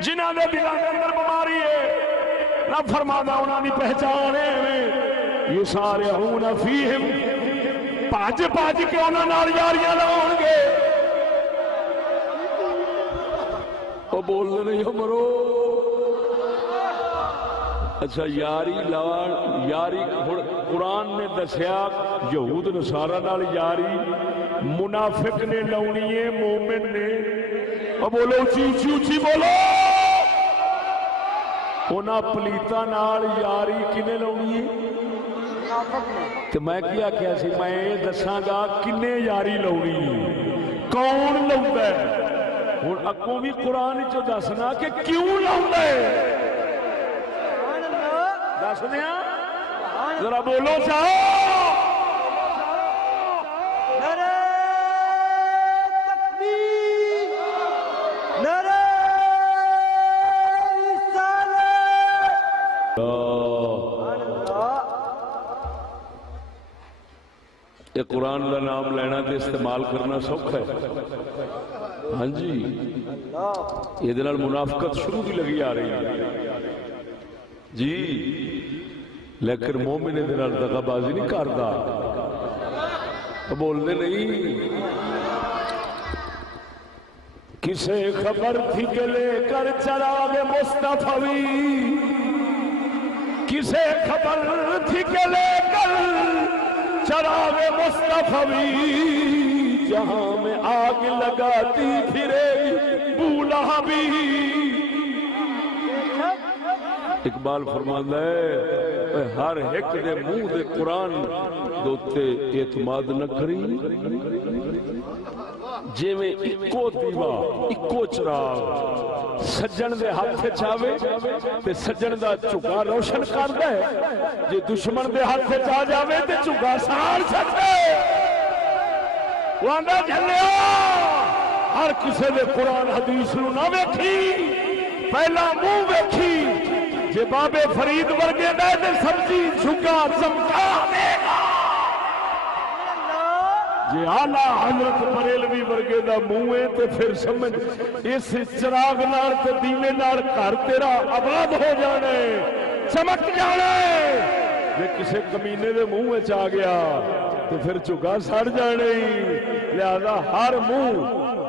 جنہاں دے دلاں دے اندر بیماری ہے رب فرماتا انہاں دی پہچان ہے یہ سارے ہون فیہم پاج پاج کے انہاں نال یاریاں لاؤن گے وہ بول دے نہیں مرو اچھا یاری لاؤن یاری قرآن نے دسیا یہود نصارہ نال یاری منافق نے لاؤنی ہے مومن نے اور بولو اچھی اچھی اچھی بولو اونا پلیتا نال یاری کنے لاؤنی ہے تو میں کیا سی میں دساں گا کنے یاری لاؤنی ہے کون لاؤں ہے اور اکوں بھی قرآن چو دسنا کہ کیوں لاؤں ہے دس دیا ذرا بولو چاہو نعرہ تکبیر نعرہ رسالت یہ قرآن کا نام لینا تے استعمال کرنا سوکھا ہے ہاں جی یہ دنال منافقت شروع بھی لگی آ رہی ہے جی لیکن مومن دنال دغا بازی نہیں کردا بول دے نہیں کسے خبر تھی کہ لے کر چراغ مصطفی کسے خبر تھی کہ لے کر چراغ مصطفی جہاں میں آگ لگاتی پھرے بولا بھی اقبال فرماتا ہے ہر ایک دے منہ دے قرآن دوتے اعتماد نہ کری جے میں اکو دیوا اکو چراغ سجن دے ہاتھ چاہوے تے سجن دا چگا روشن کر دے جے دشمن دے ہاتھ چاہ جاوے تے چگا سار سکتے وانڈا جھلیا ہر کسے دے قرآن حدیث نو نہ ویکھی پہلا منہ ویکھی جے بابے فرید ورگے دے دے سبزی جھگا چمکا دے گا جے آلہ حضرت بریلوی ورگے دا موے تے پھر سمجھ اس چراغ نار تے دیوے نار گھر تیرا آباد ہو جانے چمک جانے جے کسے کمینے دے موے چاہ گیا تو پھر چکا سڑ جانے لہذا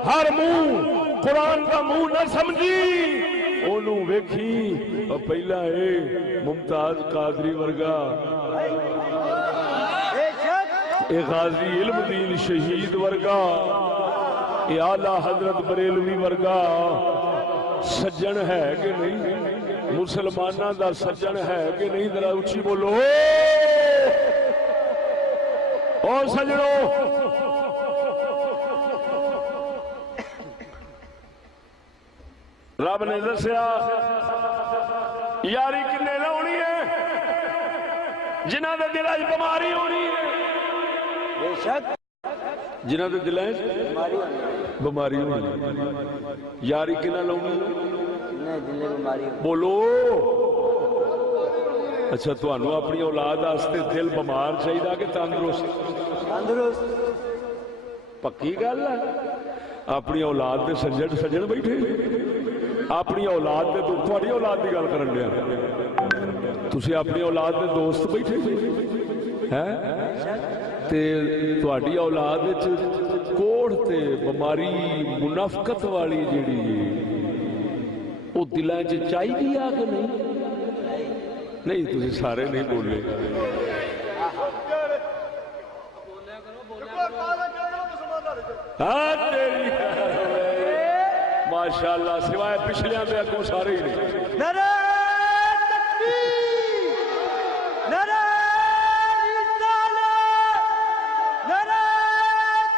ہر منہ قرآن کا منہ نہ سمجھی اونوں ویکھی اور پہلا ہے ممتاز قادری ورگا اے غازی علم دین شہید ورگا اے اعلیٰ حضرت بریلوی ورگا سجن ہے کہ نہیں مسلمانہ دا سجن ہے کہ نہیں ذرا اچھی بولو اور سجنوں رب نے دسیا یاری کنے لاؤنی ہے جنہاں دے دلائی بیماری ہونی ہے بے شک جنہاں دے دلائی بیماری ہونی ہے یاری کنے لاؤنی ہے بولو اچھا تو انہوں اپنی اولاد آستے دل بیمار چاہیے کہ تندرست پکی گل ہے اپنی اولاد دے سجن بیٹھے اپنی اولاد دے تھوڑی اولاد دی گل کرن دیا تسی اپنی اولاد دے دوست بیٹھے ہیں تے تھوڑی اولاد کوڑ تے بیماری منافقت والی جیڑی وہ دلائیں چاہی دیا کہ نہیں تسی سارے نہیں بولے ماشاءاللہ سوائے پچھلیاں دے اکوں سارے ہی نہیں نعرہ تکبیر نعرہ رسالت نعرہ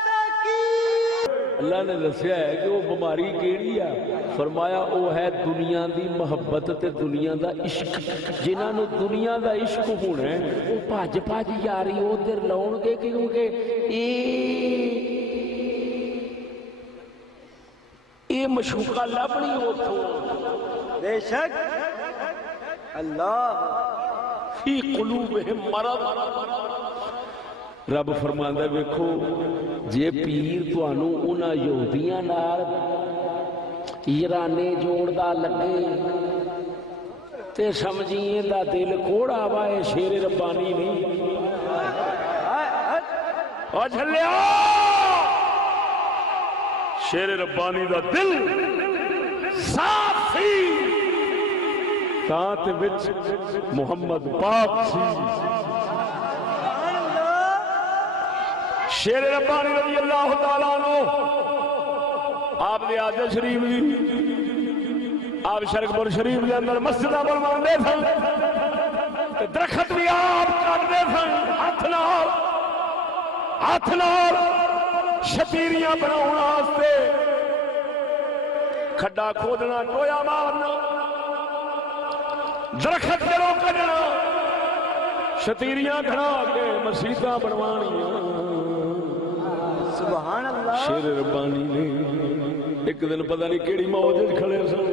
تحقیق اللہ نے دسیا ہے کہ وہ بیماری کیڑی ہے فرمایا وہ ہے دنیا دی محبت تے دنیا دا عشق جنہاں نو دنیا دا عشق ہونا ہے وہ بھاج یاری ادھر لاؤن گے کیونکہ یہ مشوقہ لبنی اتھوں بے شک اللہ فی قلوبہم مرض رب فرماندا ویکھو جے پیر تانوں انہاں یہودیاں نال یرانے جوڑ دا لگے تے سمجھیے دا دل کوڑا وائے شیر ربانی نہیں او جھلیا شیر ربانی دا دل صافی تاں تے وچ محمد پاک سی شیر ربانی رضی اللہ تعالیٰ عنہ آپ نے عادل شریف دی آپ شرکپور شریف دے اندر مسجدہ بنوان دے تھے درخت بھی آپ کر دے تھے ہاتھ نال شتیریاں بناؤنا آستے کھڈا کھودنا ٹویا مارنا درخت جلوں کھڑنا شتیریاں کھڑا کے مسیطہ بنوانیاں سبحان اللہ شیر ربانی نے ایک دن پتہ نہیں کیڑی موجود کھڑے سن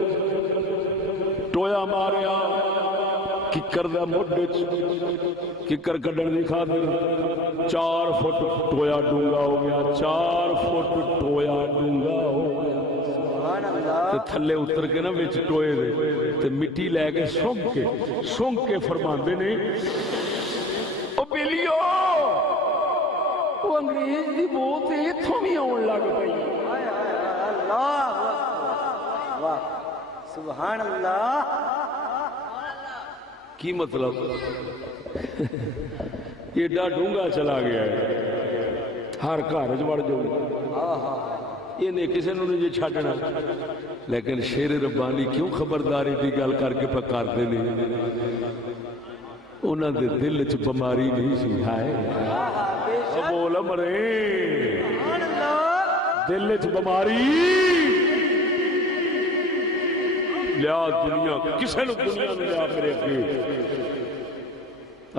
ٹویا ماریا ککر دا موڈے ککر کڈن دی خاطر 4 فٹ ٹویا ڈونگا ہو گیا 4 فٹ ٹویا ڈونگا ہو گیا سبحان اللہ تے تھلے اتر کے نا وچ ٹوئے دے تے مٹی لے کے سونک کے فرماندے نے او بیلیو وہ انگریز دی بوت ایتھوں بھی آن لگ پئی اللہ واہ سبحان اللہ کی مطلب ایڈا ڈونگا چلا گیا ہے ہر گھر وڑ جاؤ یہ کسی نے نہیں چھڈنا لیکن شیر ربانی کیوں خبرداری دی گل کر کے پکار دے انہاں دے دل چ بیماری نہیں سی ہائے بول مرے دل چ بیماری لیا دنیا کسے نو دنیا میں لیا میرے اگے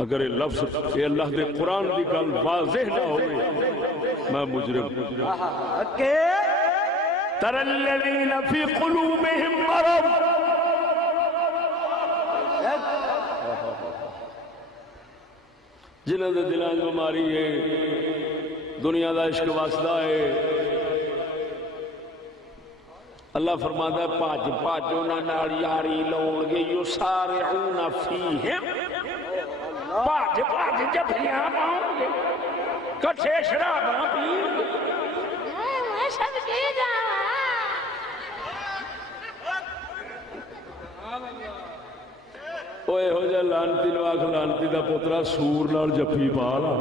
اگر یہ لفظ یہ اللہ دے قرآن دی گل واضح نہ ہوئے میں مجرم تر الذین فی قلوبہم مرض جنہاں دے دلاں وچ بیماری ہے دنیا دا عشق واسطہ ہے اللہ فرماتا ہے پاج پاج انہاں نال یاری لاؤن گے یسارعون فیہم پاج پاج جفیاں پاؤں گے کٹھے شراباں پین گے میں سب کے جاواں اوے ہو جا لانتی نو آکھ لانتی دا پترا سور نال جفی پالا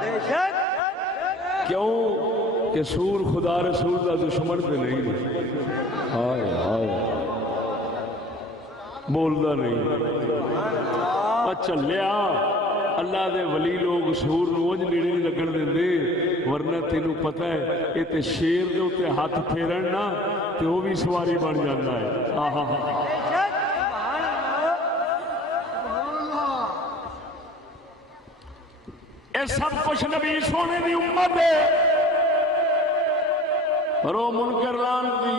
بے شک کیوں کہ سور خدا رسول دا دشمن تے نہیں ہائے ہائے بولدا نہیں اچھا لیا اللہ دے ولی لوگ سور روز نیڑے نہیں لگن دیندے ورنہ تینوں پتہ ہے اے تے شیر دے اوتے ہاتھ پھیرن نا تے او بھی سواری بن جاندا ہے آہا اے سب کچھ نبی سونے دی امت ہے رو منکر لانتی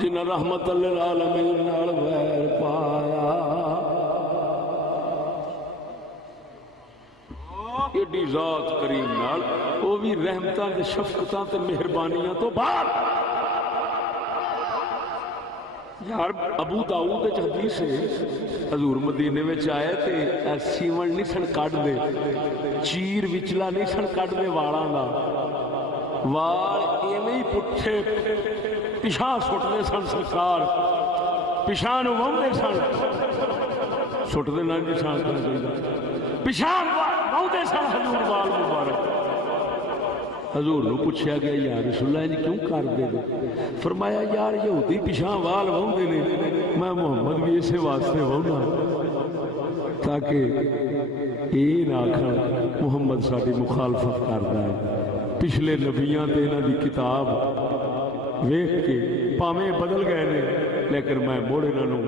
جنہ رحمت للعالمین نال ویر پایا ایڈی ذات کریم نال وہ بھی رحمتاں تے شفقتاں تے مہربانیاں تو بعد یار ابو داؤد وچ حدیث ہے حضور مدینے وچ آئے تے سیون نہیں سن کڈ دے چیر وچلا نہیں سن کڈ دے والاں دا وال ایویں ہی پٹھے پیشاں سٹدے سن سرکار پیشاں نو وہندے سن سٹدے نہ پیشاں پیشاں وہندے سن حضور وال مبارک حضور نو پوچھا گیا یا رسول اللہ کیوں کر دے فرمایا یار یہودی پیشاں وال وہندے نے میں محمد بھی اسے واسطے وہنا تاکہ یہ نہ آکھن محمد ساڈی مخالفت کردا ہے پچھلے نبیاں تے انہاں دی کتاب ویکھ کے پاویں بدل گئے نے لیکن میں موڑ انہاں نو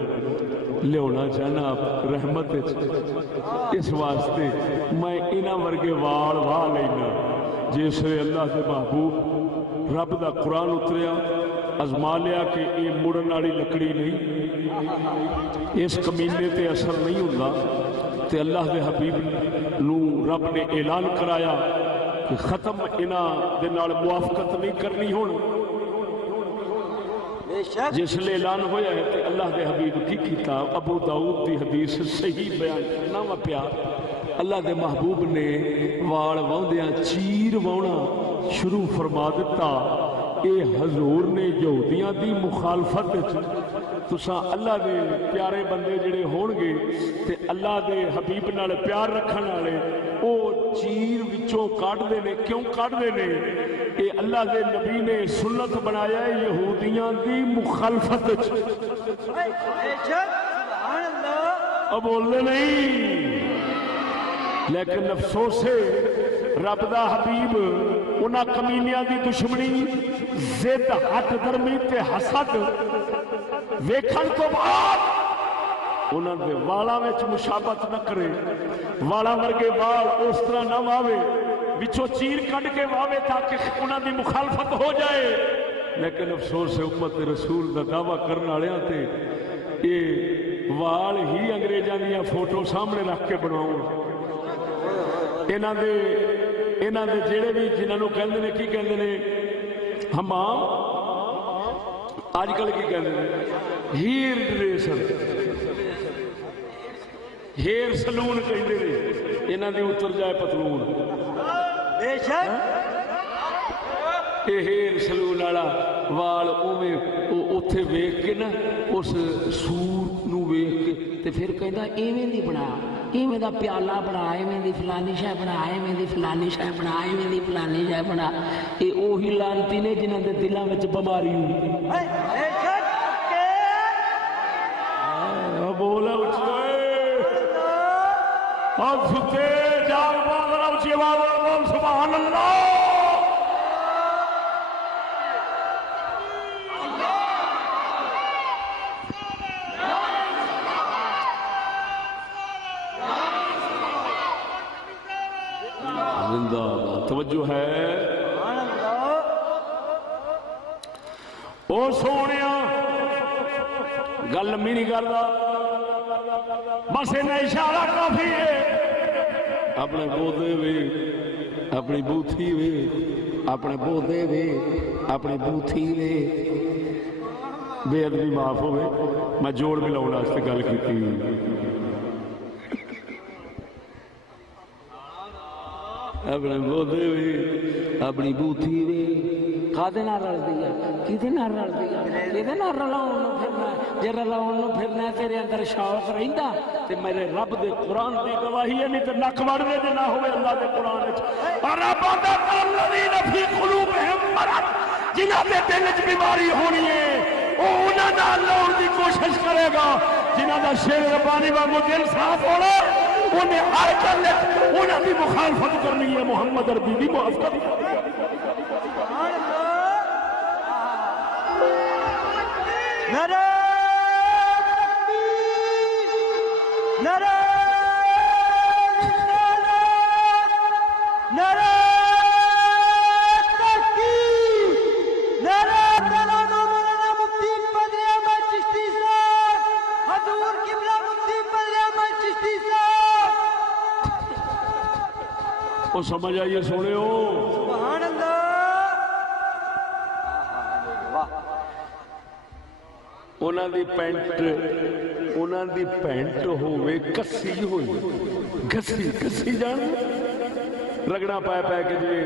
لیاونا چاہنا رحمت اس واسطے میں انہاں ورگے وال واہ لینا جس لئے اللہ کے محبوب رب دا قرآن اتریا ازما لیا کہ یہ مڑن والی لکڑی نہیں اس کمینے تے اثر نہیں ہوندا تے اللہ دے حبیب نو رب نے اعلان کرایا کہ ختم انہاں دے نال موافقت نہیں کرنی ہون بے شک جس لئے اعلان ہویا ہے کہ اللہ دے حبیب کی کتاب ابو داؤد دی حدیث صحیح بیان کرنا وا پیار اللہ دے محبوب نے وال واؤندیاں چیر واؤنا شروع فرما دیتا اے حضور نے یہودیاں دی مخالفت تساں اللہ دے پیارے بندے جڑے ہون گے تے اللہ دے حبیب نال پیار رکھن والے او چیر وچوں کڈ دے نے کیوں کڈ دے نے اے اللہ دے نبی نے سنت بنایا ہے یہودیاں دی مخالفت بے شک سبحان اللہ اب بولنے نہیں لیکن افسوس ہے رب دا حبیب انہاں کمینیاں دی دشمنی زد ہٹ درمی تے حسد ویکھن تو بعد انہاں دے والاں وچ مشابہت نہ کرے والاں ورگے وال اس طرح نہ واوے وچوں چیر کڈ کے واوے تاکہ انہاں دی مخالفت ہو جائے لیکن افسوس ہے امت رسول دا دعویٰ کرن والیاں تے یہ وال ہی انگریزاں دیاں فوٹو سامنے رکھ کے بناؤں انہاں دے جڑے بھی جنہاں نوں کہندے نے کی کہندے نے حمام آج کل کی کہندے نے ہیر ڈریسر ہیر سلون کہندے نے انہاں دی اتر جائے پتلون بے شک اے ہیر سلون والا وال اوویں اوتھے ویکھ کے نا اس سور نو ویکھ کے تے پھر کہندا ایویں دی بنا ایویں دا پیالہ بنا ایویں دی فلانی شے بنا ایویں دی فلانی شے بنا ایویں دی فلانی شے بنا اے اوہی لعنتی نے جنہاں دے دلاں وچ بیماری ہوئی بے شک بولا اچھے اور ستے جاگ باغ رب اچھی آواز بول سبحان اللہ زندہ توجہ ہے سبحان اللہ او سونیا گل لمبی نہیں کرتا بس انہیں اشارہ کافی ہے اپنے بودے وے اپنی بوتھی وے اپنے بودے وے اپنی بوتھی وے بے ادبی معاف ہوئے میں جوڑ بھی لاؤں واسطے گل کی اپنے بودے وے اپنی بوتھی وے کدے نال رلدی ہے کدے نال رلدی ہے کدے نال رلاؤن پھرنا جے رلاؤن پھرنا تیرے اندر شوق رہندا تے میرے رب دے قرآن دی گواہی ہے نہیں تے نک وڑ دے جے نہ ہوئے اللہ دے قرآن وچ اور رب دا الذین فی قلوبہم مرض جنہاں دے دل وچ بیماری ہونی ہے او انہاں نال لاؤن دی کوشش کرے گا جنہاں دا شیر ربانی وانگو دل صاف ہونا انہیں ہر گل انہاں دی مخالفت کرنی ہے محمد عربی دی موافقت نعرہ تکبیر نعرہ رسالت نعرہ تحقیق نعرہ مولانا مفتی بدر احمد چشتی صاحب حضور قبلہ مفتی بدر احمد چشتی صاحب وہ سمجھ آئیے سونے ہو سبحان اللہ انہاں دی پینٹ ہوئے کسی ہوئی کسی جان رگڑا پائے پائے کے جی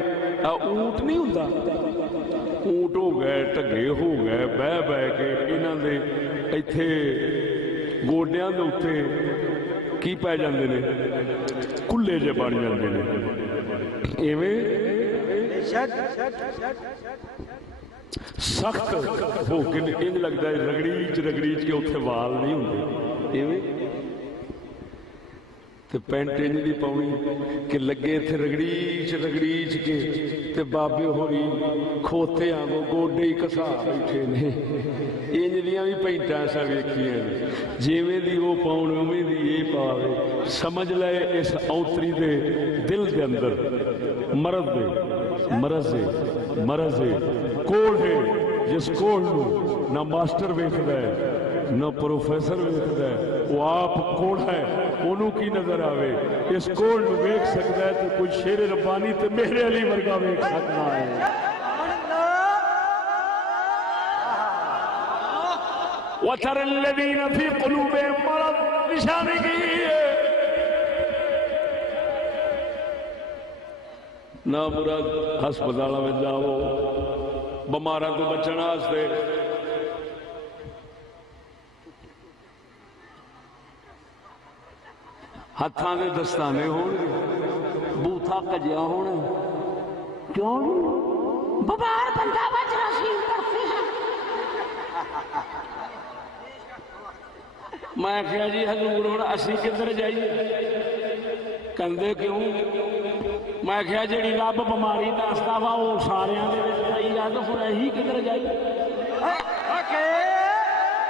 اونٹ نہیں ہوتا اونٹ ہو گئے ٹگے ہو گئے بہ کے انہاں دے ایتھے گوڈیاں دے اوتے کی پائے جاندے نے کلے جے بن جاندے نے ایویں سخت ہو کے انج لگتا ہے رگڑیچ کے اتنے وال نہیں ہوندے ایویں تے پینٹ انج دی پاؤنی کہ لگے تھے رگڑیچ کے تے بابے ہوئی کھوتے آنگو گوڈے ہی کسا بیٹھے نے انج دیاں بھی پینٹاں ایسا ویکھیاں نے جیویں دی وہ پاؤن اوویں دی یہ پاوے سمجھ لے اس اوتری دے دل دے اندر مرض ہے کوڑ ہے جس کوڑ نو نہ ماسٹر ویکھدا ہے نہ پروفیسر ویکھدا ہے وہ آپ کوڑ ہے انہوں کی نظر آوے اس کوڑ نو ویکھ سکتا ہے تو کوئی شیر ربانی تے میرے علی ورگا ویکھ سکتا ہے وتر الذین فی قلوبہم مرض نشانی کی ہے نہ مراد ہسپتال میں جاؤ بیماراں تو بچن واسطے ہاتھاں دے دستانے ہون بوتھا کجیا ہونا کیوں بمار بندہ بچ رسیم پڑھتے ہیں میں کہا جی حضور ہن اسی کدھر جائیے کندے کیوں میں کہا جڑی رب بیماری دسدا وا او ساریاں دے وچ آئی آ تے پھر اسی کدھر جائیے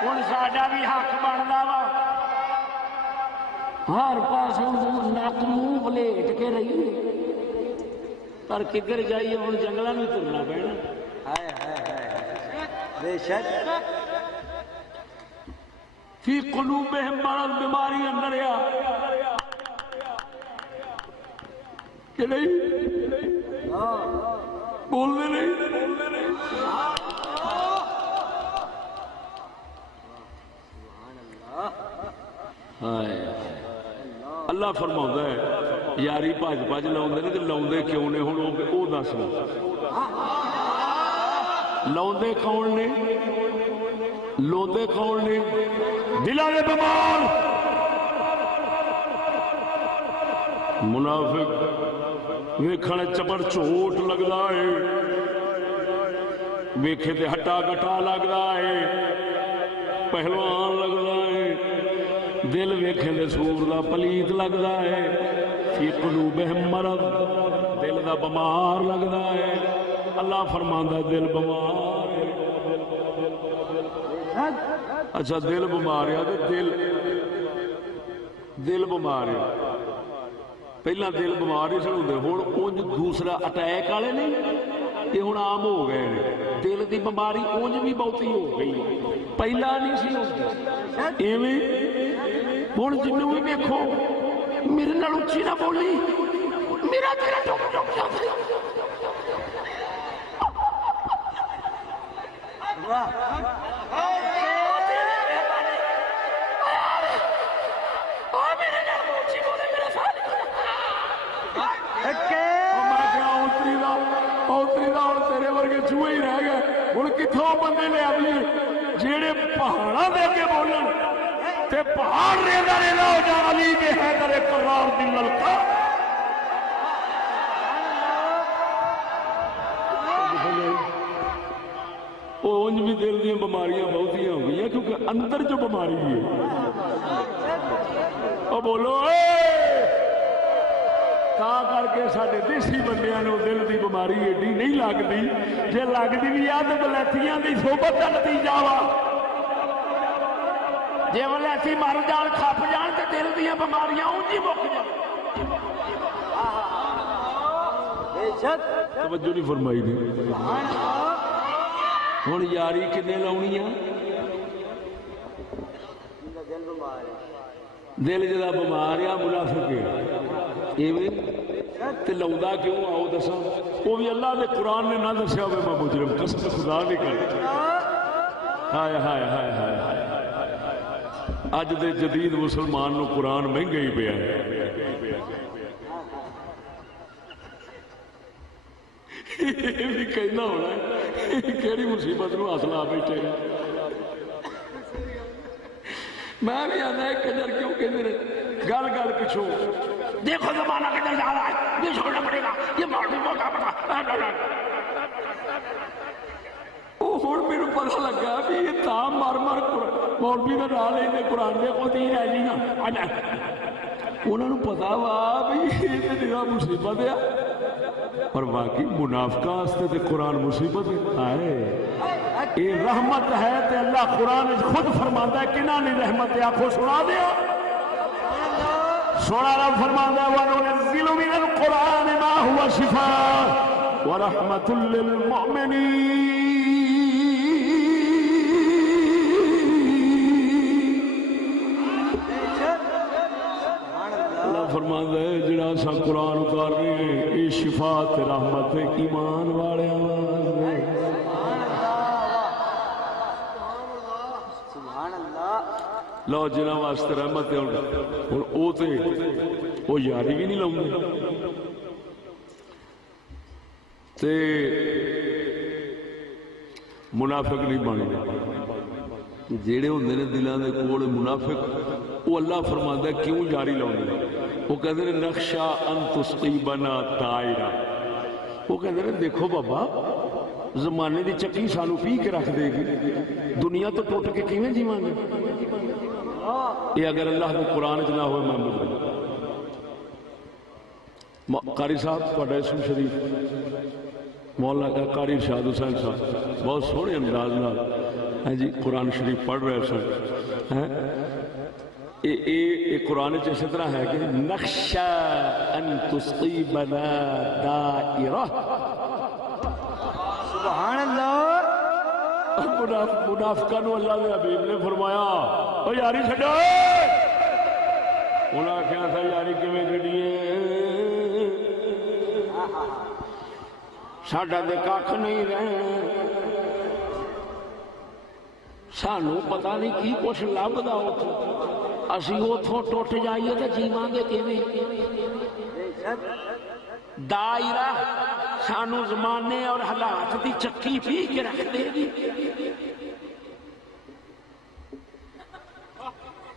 ہن ساڈا بھی حق بندا وا ہر پاس نک منہ بلیٹ کے رہیے پر کدھر جائیے ہوں جنگل میں ترنا پینا بے شک فی قلوبہم مرض بیماری اندر آ کہ نہیں بولنے نہیں اللہ فرماؤں ہے یاری بھج بھج لاؤندے نے تے لاؤندے کیوں نے ہن او دس لاؤندے کون نے لوندے کون نے دلاں دے بیمار منافق ویکھن چپڑ چوٹ لگدا ہے ویکھے تے ہٹا گٹا لگدا ہے پہلوان لگدا ہے دل ویکھے دے سور دا پلیت لگدا ہے فی قلوبہم مرض دل دا بیمار لگدا ہے اللہ فرماندا دل بیمار ہے اچھا دل بیمار ہے دل بیمار ہے پہلا دل بیمار ہی سن ہوں اونج دوسرا اٹیک والے نہیں یہ ہوں عام ہو گئے دل دی بیماری اونج بھی بہتی ہو گئی پہلا نہیں سی ایویں ہوں جنوں بھی دیکھو میرے نال اچھی نہ بولی میرا دل ٹک ٹک جاتا تیرے ورگے چوہے ہی رہ گئے ہوں کتوں بندے لے آئیے جہے پہاڑوں دے کے بولن تے پہاڑ ریزا ریزا ہو جا علی کے ہے کرے قرار دل للکا اونج بھی دل دیا بیماریاں بہت ہو گئی ہیں کیونکہ اندر جو بیماری ہے او بولو تا کر کے سارے دیسی بندیاں نو دل دی بیماری ایڈی نہیں لگتی جے لگتی بھی آ تو بلیتیاں دی صحبت کا نتیجہ وا جے بلیتی مر جان کھپ جان تو دل دیا بیماریاں اونج ہی مک جان توجہ نہیں فرمائی دی ہوں یاری کنے لاؤنی ہے دل جدا بیمار ہے منافق ہے تے لوندا کیوں آؤ دساں وہ بھی اللہ دے قرآن نے نہ دسیا ہوئے میں مجرم قسم خدا نہیں کر ہائے ہائے ہائے ہائے اج دے جدید مسلمان نو قرآن مہنگا ہی پیا ہے بھی کہنا ہونا ہے کیڑی مصیبت نو ہاتھ لا بیٹھے میں بھی آنا ہے کجر کیوں کہ گل گل پچھو دیکھو زمانہ کدھر جا رہا ہے یہ چھوڑنا پڑے گا یہ مولوی کو کیا پتا وہ ہوں میرے پتا لگا بھی یہ تام مر مر مولوی کا نام لے قرآن دے کو تھی رہ جی نا انہوں نے پتا وا بھی یہ مصیبت ہے اور واقعی منافقہ واسطے تے قرآن مصیبت ہے یہ رحمت ہے تے اللہ قرآن خود فرماتا ہے کنہ نہیں رحمت ہے آنکھوں سنا دیا سونا رب فرماتا ہے وَنُنَزِّلُ مِنَ الْقُرْآنِ مَا هُوَ شِفَاءٌ وَرَحْمَةٌ لِّلْمُؤْمِنِينَ فرماتا ہے جڑا سا قرآن اتار رہے ہیں یہ شفاعت رحمت ایمان والے لو جنہاں واسطے رحمت ہے ہن او یاری بھی نہیں لاؤں تے منافق نہیں بننا جیڑے ہوندے نے دلاں دے کول منافق وہ اللہ فرماندا ہے کیوں جاری لاؤندے وہ کہندے نے نخشا ان تصیبنا دائرہ وہ کہندے نے دیکھو بابا زمانے دی چکی سانو پی کے رکھ دے گی دنیا تو ٹوٹ کے کیویں جیواں گے یہ اگر اللہ کے قرآن چ نہ ہوئے محمد قاری صاحب تہاڈا اسم شریف مولانا قاری ارشاد حسین صاحب بہت سوہنے انداز نال جی قرآن شریف پڑھ رہے سن یہ قرآن اس طرح ہے کہ نخشا ان تصیبنا دائرہ سبحان اللہ منافقہ نو اللہ کے حبیب نے فرمایا او یاری چھڈو انہاں آکھیا تھا یاری کیویں چھڈیے ساڈا تے ککھ نہیں رہنا سانو پتہ نہیں کی کچھ لبدا اوتھوں اسی اوتھوں ٹوٹ جائیے تے جیواں گے کیویں دائرہ سانو زمانے اور حالات دی چکی پی کے رکھ دے گی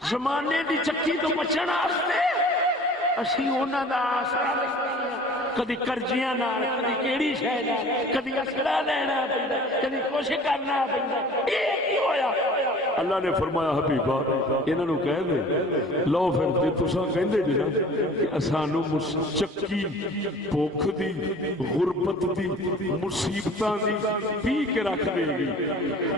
زمانے دی چکی تو بچن واسطے اسی انہاں دا آسرا لیندے کدی کرجیاں نال کدی کیڑی شے نال کدی اسڑا لینا پیندا کدی کچھ کرنا پیندا اے کی ہویا اللہ نے فرمایا حبیبا انہاں نو کہہ دے لو پھر جے تساں کہندے جی نا کہ سانو چکی بھوک دی غربت دی مصیبتاں دی پی کے رکھ دے گی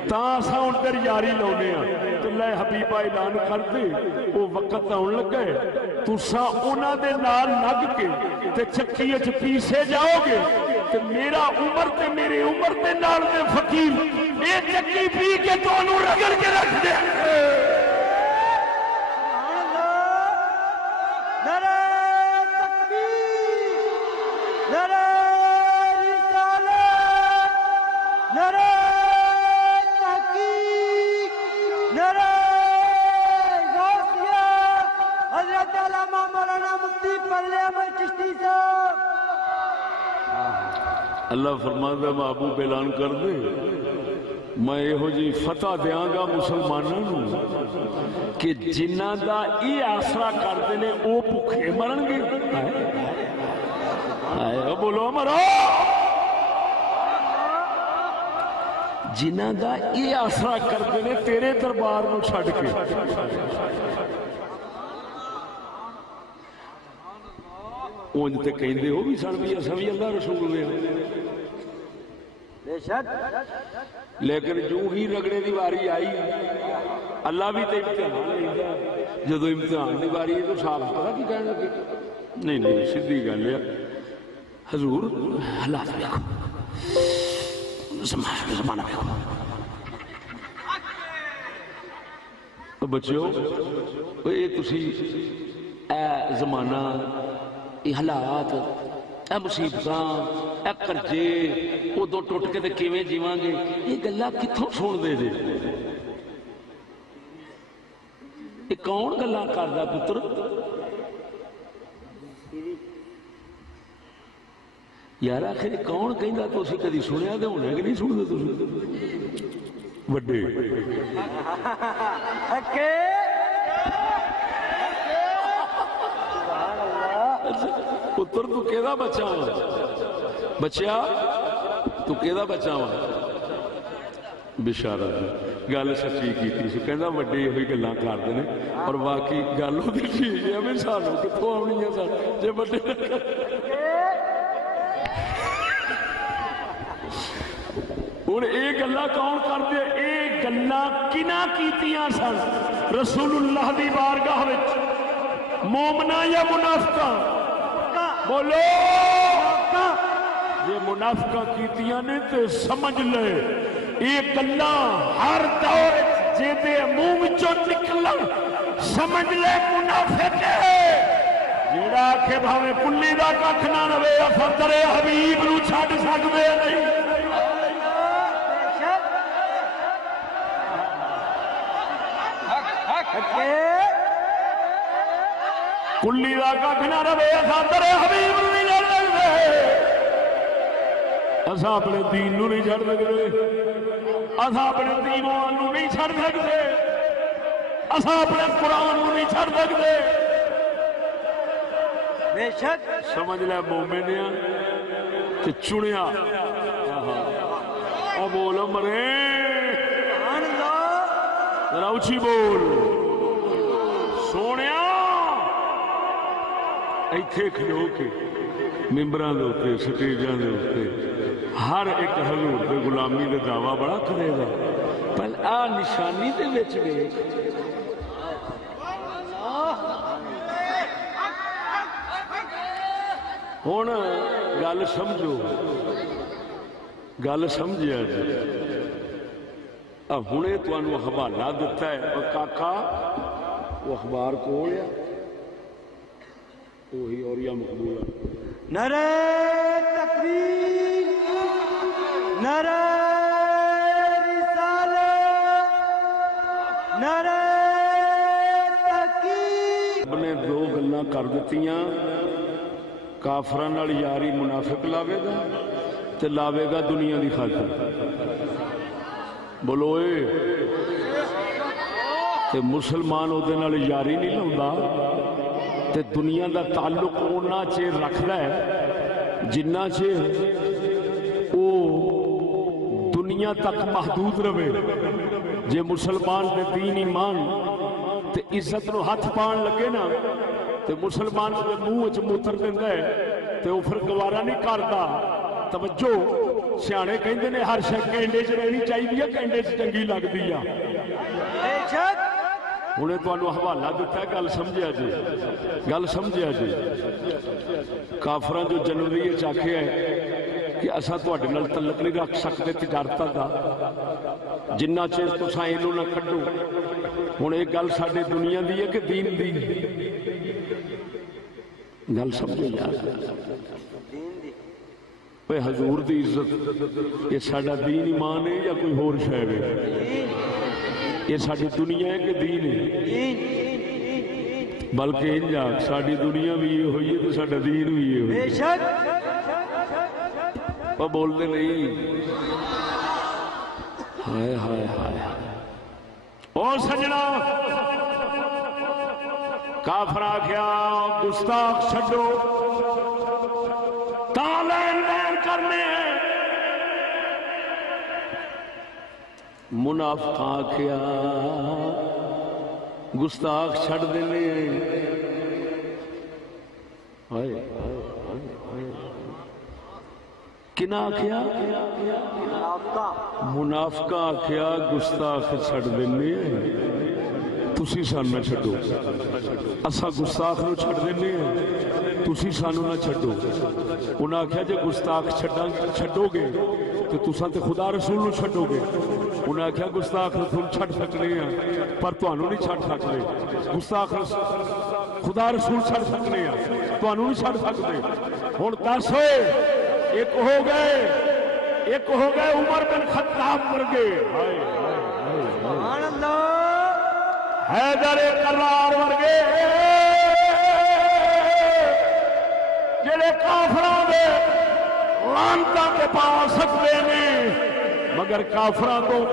تاں اساں اندر یاری لاونے ہاں تے لے حبیبا اعلان کر دے او وقت آن لگا ہے تساں انہاں دے نال لگ کے تے چکی وچ پیسے جاؤ گے تے میرا عمر تے میری عمر دے نال دے فقیر اے چکی پی کے تانوں رگڑ کے رکھ دے نعرہ تکبیر نعرہ رسالت نعرہ تحقیق نعرہ غوثیہ حضرت علامہ مولانا مفتی فضل احمد چشتی صاحب اللہ فرماندا محبوب اعلان کر دے میں یہو جی فتح دیاں گا مسلمانوں کہ جنہاں دا یہ آسرا کرتے نے او بھوکے مرن گے بولو مرو جنہاں دا یہ آسرا کرتے نے تیرے دربار نو چھڑ کے اونج تے کہندے ہو بھی سن بھی اساں بھی اللہ رسول دے بے شک لیکن جو ہی رگڑے دی واری آئی اللہ بھی تے امتحان لیندا جدو امتحان دی واری ہے تو صاحب پتہ کی کہنے لگے نہیں سیدھی گل ہے حضور حالات دیکھو زمانہ دیکھو بچیو اے تسی اے زمانہ اے حالات اے مصیبتاں اے کرجے ادو ٹوٹ کے تے کیویں جیواں گے یہ گلاں کتھوں سن دے جے یہ کون گلاں کردا پتر یار آخر کون کہندا تسی کدی سنیا تے ہونا کہ نہیں سنتے تسی وڈے پتر تو کیدا بچہ ہوا بچیا تو کیدا بچہ ہوا بشارت گل سچی کیتی سی کہندا وڈے ہوئی گلاں کردے نے اور واقعی گل اودی ٹھیک ہے میں سانو کتھوں آونی ہے سان جے وڈے ہن اے گلاں کون کردے اے گلاں کنا کیتیاں سن رسول اللہ دی بارگاہ وچ مومنا یا منافقہ بولو یہ منافقہ کیتیاں نے تے سمجھ لے یہ گلاں ہر دور جے دے منہ وچوں نکلن سمجھ لے منافق ہے جیڑا کہ بھاویں پلی دا ککھ نہ رہے افطر حبیب نو چھڈ سکدے نہیں کلی کا کھ نہ رہے اصا تیرے حبیب نو نہیں چڑھ سکتے اصا اپنے دین نو نہیں چڑھ سکتے اصا اپنے ایمان نو نہیں چھڑ سکتے اصا اپنے قرآن نو نہیں چھڑ سکتے بے شک سمجھ لے مومن تے چنیا او بول مرے سبحان اللہ ذرا اچھی بول سونیا ایتھے کھلو کے ممبراں دے اوتے سٹیجاں دے اوتے ہر ایک حضور دے غلامی دے دعویٰ بڑا کرے گا پر آ نشانی دے وچ ویکھ ہن گل سمجھو گل سمجھیا جی ہنے تانوں حوالہ دتا ہے اور کاکا وہ اخبار کول ہے وہی اور یا مقبول نعرہ تکبیر نعرہ رسالت نعرہ تحقیق نے دو گلاں کر دتیاں کافراں نال یاری منافق لاوے گا تے لاوے گا دنیا دی خاطر بولو اے تے مسلمان او دے نال یاری نہیں لاوندا تے دنیا دا تعلق اونا چیر رکھدا ہے جنہ چیر او دنیا تک محدود رہے جے مسلمان دے دین ایمان تے عزت نو ہاتھ پان لگے نا تے مسلمان دے منہ وچ موتر دیندا ہے تے او پھر گوارا نہیں کردا توجہ سیانے کہندے نے ہر شے کینڈے چ رہنی چاہیے کینڈے چ چنگی لگدی آ بے شک ہنے تانوں حوالہ دتا ہے گل سمجھیا جی گل سمجھیا جی کافراں جو جنوری وچ آکھیا ہے کہ اساں تواڈے نال تعلق نہیں رکھ سکتے تجارت دا جنہ چیر تساں اینو نہ کڈو ہن ایک گل ساڈے دنیا دی ہے کہ دین دی گل سمجھو یار اے حضور دی عزت یہ ساڈا دین ایمان ہے یا کوئی ہور شے ہے یہ ساری دنیا ہے کہ دین ہے بلکہ انجا ساری دنیا بھی یہ ہوئی ہے تو ساڈا دین بھی یہ ہوئی بے شک وہ بولتے نہیں ہائے ہائے ہائے او سجنا کافر آکھیا گستاخ چھڈو تاں لین دین کرنے منافق آکھیا گستاخ چھڑ دینے ہائے کنا آکھیا منافق آکھیا گستاخ چھڑ دینے تسی سان نہ چھڈو اسا گستاخ نو چھڑ دینے تسی سانو نہ چھڈو انہاں آکھیا جے گستاخ چھڈو گے تو تساں تے خدا رسول نو چھڈو گے انہاں آکھیا گستاخ رسول چھڈ سکنے ہیں پر تانوں نہیں چھڈ سکتے گستاخ خدا رسول چھڈ سکنے ہیں تانوں نہیں چھڈ سکتے ہن دس ایک ہو گئے عمر بن خطاب ورگے سبحان اللہ حیدر کرار ورگے جڑے کافراں دے لعنتاں تے پا سکتے ہیں مگر کافراں تو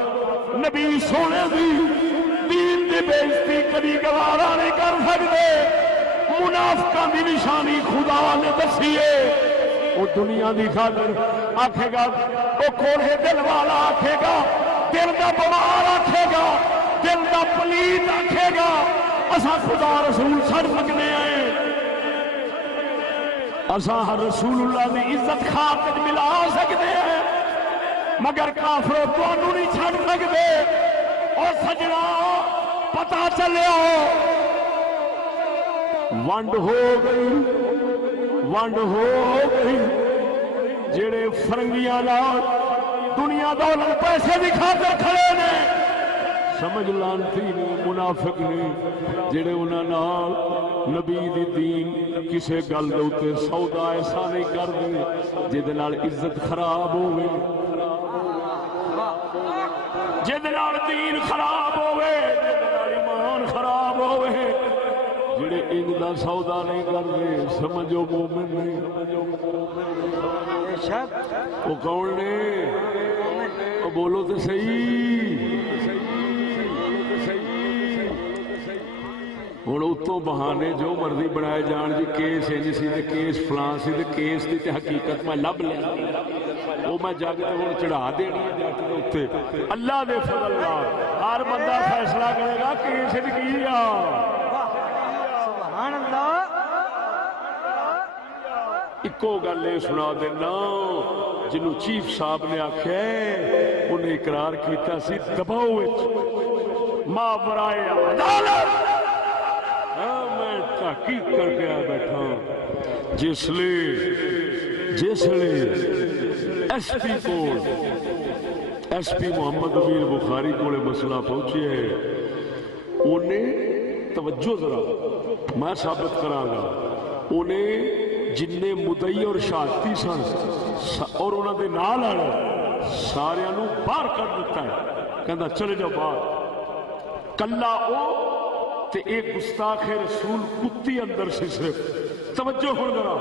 نبی سونے دی دین دی بےزتی کبھی گوارا نہیں کر سکتے منافقاں دی نشانی خدا نے دسی ہے وہ دنیا دی خاطر آکھے گا وہ کوڑے دل والا آکھے گا دل دا بیمار آکھے گا دل دا پلیت آکھے گا اساں خدا رسول چھڑ سکنے ہیں اساں ہر رسول اللہ دی عزت خاطر ملا سکتے ہیں مگر کافر تانوں نہیں چھڑ سکتے اور سجنا پتہ چلیا ونڈ ہو گئی جڑے فرنگیاں نال دنیا دولت پیسے دی خاطر کھڑے نے سمجھ لانتی نے منافق نے جڑے انہاں نال نبی دی دین کسے گل دے اوتے سودا ایسا نہیں کردے جے دے نال عزت خراب ہوے جے دے نال دین خراب ہوے جے دے نال ایمان خراب دا سودا نہیں کرتے سمجھو مومن نہیں. بے شک وہ کون نے؟ وہ بولو تو صحیح. ہوں اتوں بہانے جو مرضی بنائے جان جی کیس انج سی تے کیس فلاں سی تے کیس دی تے حقیقت میں لب لیا وہ میں جگ تے ہوں چڑھا دینی ہے جٹ دے اوتے. اللہ دے فضل نال ہر بندہ فیصلہ کرے گا کیس کی آ. سبحان اللہ. اکو گل یہ سنا دینا جنوں چیف صاحب نے آخیا انہیں اقرار کیتا سی دباؤ ما برائے عدالت. میں تحقیق کر کے آ بیٹھا جس لئے ایس پی کو ایس پی محمد امین بخاری کو مسئلہ پہنچے ہے انہیں توجہ ذرا میں ثابت کراں گا انہیں جننے مدعی اور شہادتی سن اور انہوں نے نال آنا سارے باہر کر دیتا ہے کہندا چلے جاؤ باہر. کلا او تے ایک گستاخ رسول کتی اندر سی صرف. توجہ ہو ذرا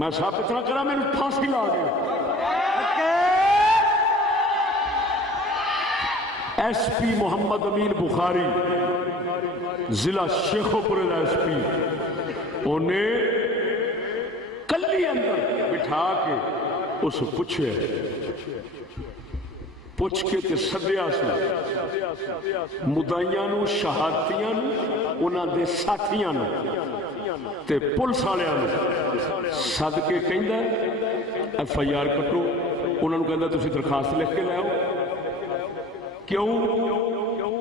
میں ثابت نہ کرا میرے پھانسی لا گیا. ایس پی محمد امین بخاری ضلع شیخوپور کا ایس پی انہیں کلی اندر بٹھا کے اس پوچھے پوچھ کے تے سدیا سی مدعیاں نو شہادتیاں نو انہاں دے ساتھیاں نو تے پولیس والیاں نو سد کے کہندا ایف آئی آر کٹو. انہاں نو کہندا تسی درخواست لکھ کے لے آؤ. کیوں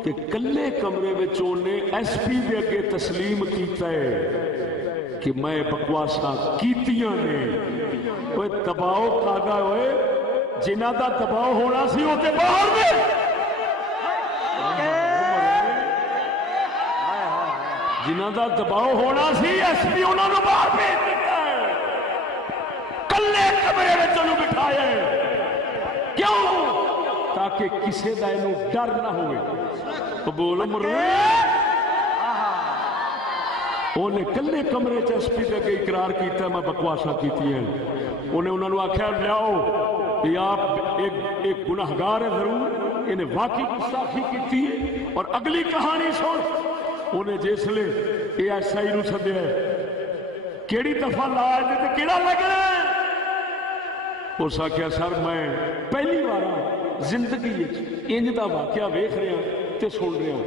کہ کلے کمرے وچ انہیں ایس پی دے اگے تسلیم کیتا ہے کہ میں بکواساں کیتیاں نے. اوے دباؤ کادا ہوئے جنہ دا دباؤ ہونا سی وہ تے باہر دے. جنہ دا دباؤ ہونا سی ایس پی انہوں نے باہر بھیج دیتا ہے. کلے کمرے میں چلو بٹھایا ہے. کیوں؟ تاکہ کسی دا انہوں ڈر نہ ہوئے. تو بولو مرے انہیں کلے کمرے چ ایس پی دے کے اقرار کیتا ہے میں بکواساں کیتی ہیں. انہوں نے آخیا لیاؤ یہ آپ ایک گناہگار ہے ضرور انہیں واقعی گستاخی کی ہے. اور اگلی کہانی سن انہیں جس لے اے ایس آئی نو سدیا ہے کیڑی دفعہ لا دے تے کیڑا لگ رہا ہے. اس آخیا سر میں پہلی بار زندگی انج دا واقعہ ویکھ رہا تے سن رہا.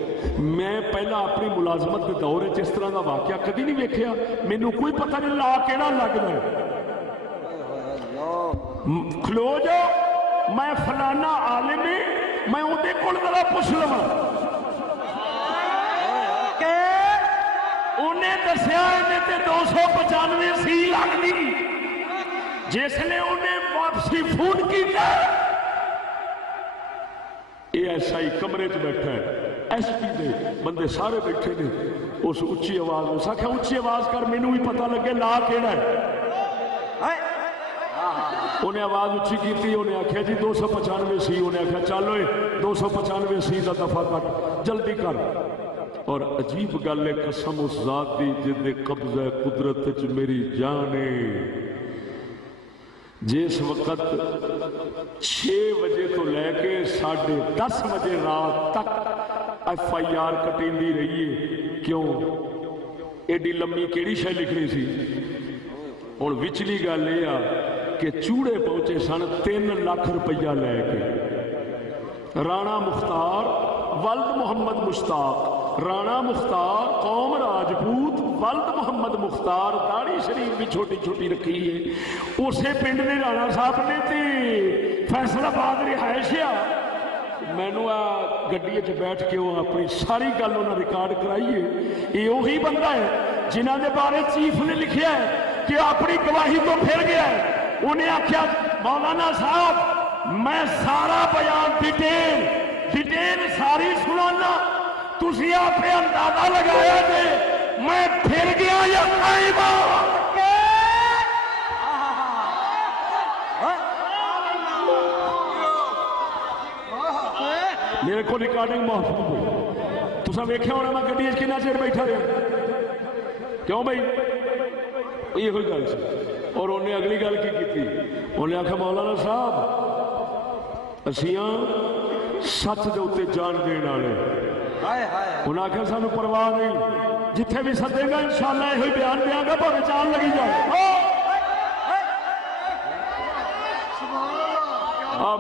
میں پہلا اپنی ملازمت کے دور اس طرح دا واقعہ کدی نہیں ویکھیا. مینوں کوئی پتہ نہیں لا کیڑا لگدا ہے. کھلو جاؤ میں فلانا عالم میں اندے کول ذرا پوچھ لواں. انہیں دسیا انہیں تے 295 سی لگدی. جس نے انہیں واپسی فون کیتا اے ایس آئی کمرے چ بیٹھا ہے ایس پی دے بندے سارے بیٹھے نے. اس اچھی آواز اس آخیا اچھی آواز کر مینوں بھی پتہ لگے لا کیڑا ہے. انہیں آواز اچھی کی تھی. انہیں آخیا جی 295 سی. انہیں آخیا چلو 295 سی کا دفعہ کٹ جلدی کر. اور عجیب گل ہے قسم اس ذات دی جن دے قبضہ قدرت وچ میری جان ہے. جس وقت 6 بجے تو لے کے 10:30 بجے رات تک ایف آئی آر کٹیندی رہی ہے. کیوں ایڈی لمبی کیڑی شے لکھنی سی. ہوں وچلی گل یہ آ کہ چوڑے پہنچے سن 3 لاکھ روپیہ لے کے. رانا مختار ولد محمد مشتاق. رانا مختار قوم راجپوت ولد محمد مختار. داڑھی شریف بھی چھوٹی چھوٹی رکھی ہے. اسے پنڈ نے رانا صاحب نے تے فیصلہ آباد رہائش آ. مینو گڈی چ بیٹھ کے وہ اپنی ساری گل انہیں ریکارڈ کرائی ہے. یہ وہی بندہ ہے جنہ کے بارے چیف نے لکھیا ہے کہ اپنی گواہی تو پھر گیا ہے. انہیں آخیا مولانا صاحب میں سارا بیان ڈیٹیل ساری سنانا. تسی آپ نے اندازہ لگایا تھے میں پھر گیا یا قائم ہوں. میرے کو ریکارڈنگ محفوظ ہے. तुसा वेख्या होना मैं गड्डी कितना चिर बैठा रहा क्यों भाई ये गल सी और उन्हें अगली गल की उन्हें आखिया मौलाना साहब असियां सच के उत्ते जान देने वाले उन्हें आखिया सानू परवाह नहीं जिथे भी सदेगा इंशाअल्लाह यही बयान देंगे भावे जान लगी जाए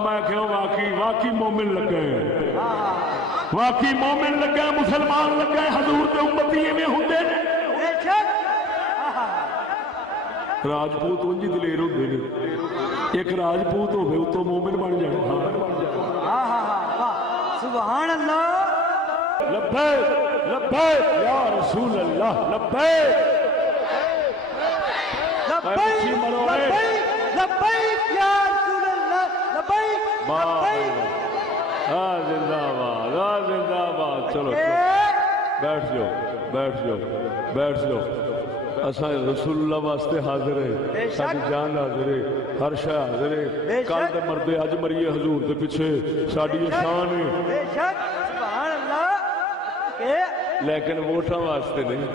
मैं क्यों वाकई मोमिन लगे वाकई मोमिन लगे मुसलमान लगे हजूर के उम्मती इवें हुंदे ने राजपूत उंज दलेर होंदे ने एक राजपूत होवे उतो मोमिन बन जाए सुभान अल्लाह लब्बैक लब्बैक या रसूल अल्लाह लब्बैक लब्बैक लब्बैक या रसूल अल्लाह लब्बैक जिंदाबाद चलो बैठ जाओ बैठ जाओ बैठ जाओ असा रसूलुल्लाह वास्ते हाजिर है साडी जान हाजिर है हर शय हाजिर है कल दे मरदे अज मरीए हजूर दे पिछे साडी शान है बेशक सुभान अल्लाह लेकिन वोटां वास्ते नहीं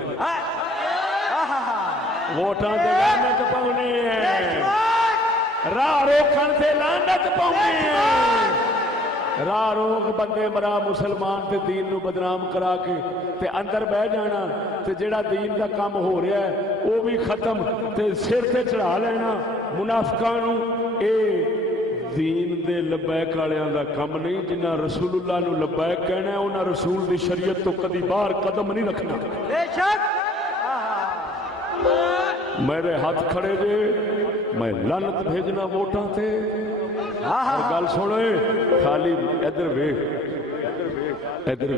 वोटां ते लानत पाउनी है राह रोकण ते लानत पाउनी है राह रोक बंदे मरा मुसलमान ते दीन नू बदनाम करा के ते अंदर बह जाना ते जेड़ा दीन दा काम हो रहा है वो भी खत्म ते सिर ते चढ़ा लेना मुनाफिकां नू ए दीन दे लबैक वालियां दा काम नहीं जिन्ना रसूलुल्लाह नू लबैक कहना है उन्हां रसूल दी शरीयत तो कदी बाहर कदम नहीं रखना बेशक मेरे हाथ खड़े जे मैं लानत भेजना वोटां ते और गल सुन खाली इधर वेख इधर